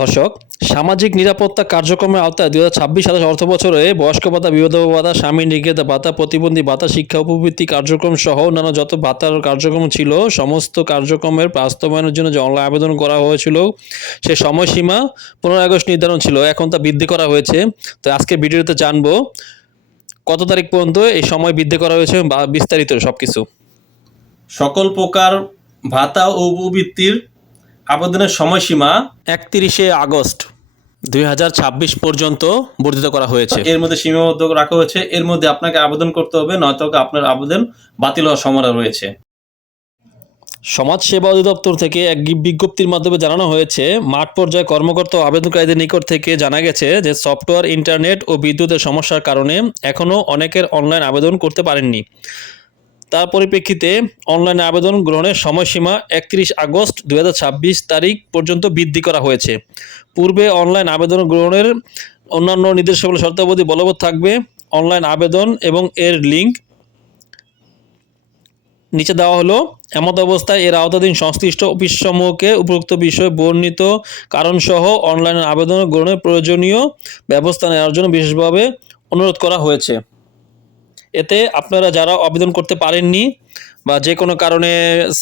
দর্শক, সামাজিক নিরাপত্তা কার্যক্রমের আওতায় ২০২৬-২৭ অর্থবছরে বয়স্ক ভাতা, বিধবা ভাতা, স্বামী নির্গত ভাতা, প্রতিবন্ধী ভাতা, শিক্ষা উপবৃত্তি কার্যক্রম সহ অন্যান্য যত ভাতার কার্যক্রম ছিল, সমস্ত কার্যক্রমের বাস্তবায়নের জন্য যে অনলাইন আবেদন করা হয়েছিল, সে সময়সীমা ১৫ আগস্ট নির্ধারণ ছিল। এখন তা বৃদ্ধি করা হয়েছে। তো আজকে ভিডিওতে জানবো কত তারিখ পর্যন্ত এই সময় বৃদ্ধি করা হয়েছে বা বিস্তারিত সবকিছু। সকল প্রকার ভাতা ও উপবৃত্তির আবেদনের সময়সীমা ৩১ আগস্ট ২০২৬ পর্যন্ত বর্ধিত করা হয়েছে। এর মধ্যে সীমাবদ্ধ রাখা হয়েছে। এর মধ্যে আপনাকে আবেদন করতে হবে, নয়তো আপনার আবেদন বাতিল হওয়ার সম্ভাবনা রয়েছে। সমাজ সেবা অধিদপ্তর থেকে এক বিজ্ঞপ্তির মাধ্যমে জানানো হয়েছে, মাঠ পর্যায়ে কর্মকর্তা ও আবেদনকারীদের নিকট থেকে জানা গেছে যে সফটওয়্যার, ইন্টারনেট ও বিদ্যুতের সমস্যার কারণে এখনও অনেকের অনলাইন আবেদন করতে পারেননি। তার পরিপ্রেক্ষিতে অনলাইন আবেদন গ্রহণের সময়সীমা ৩১ আগস্ট ২০২৬ তারিখ পর্যন্ত বৃদ্ধি করা হয়েছে। পূর্বে অনলাইন আবেদন গ্রহণের অন্যান্য নির্দেশাবলী শর্তাবলী বলবৎ থাকবে। অনলাইন আবেদন এবং এর লিঙ্ক নিচে দেওয়া হলো। এমত অবস্থায় এর আওতাধীন সংশ্লিষ্ট অফিসসমূহকে উপরোক্ত বিষয়ে বর্ণিত কারণসহ অনলাইন আবেদন গ্রহণের প্রয়োজনীয় ব্যবস্থা নেওয়ার জন্য বিশেষভাবে অনুরোধ করা হয়েছে। এতে আপনারা যারা আবেদন করতে পারেননি বা যে কোনো কারণে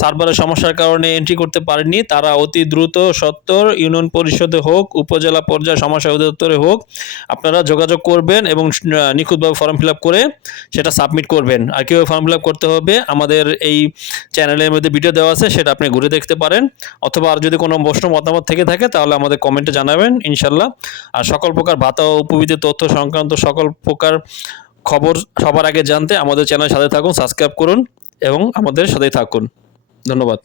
সার্ভারের সমস্যার কারণে এন্ট্রি করতে পারেননি, তারা অতি দ্রুত সত্বর ইউনিয়ন পরিষদে হোক, উপজেলা পর্যায়ে সমস্যা অধিদপ্তরে হোক, আপনারা যোগাযোগ করবেন এবং নিখুঁতভাবে ফর্ম ফিল আপ করে সেটা সাবমিট করবেন। আর কীভাবে ফর্ম ফিল আপ করতে হবে আমাদের এই চ্যানেলের মধ্যে ভিডিও দেওয়া আছে, সেটা আপনি ঘুরে দেখতে পারেন। অথবা আর যদি কোনো প্রশ্ন মতামত থেকে থাকে তাহলে আমাদের কমেন্টে জানাবেন ইনশাল্লাহ। আর সকল প্রকার ভাতা ও উপবৃত্তি তথ্য সংক্রান্ত সকল প্রকার খবর সবার আগে জানতে আমাদের চ্যানেলের সাথে থাকুন, সাবস্ক্রাইব করুন এবং আমাদের সাথেই থাকুন। ধন্যবাদ।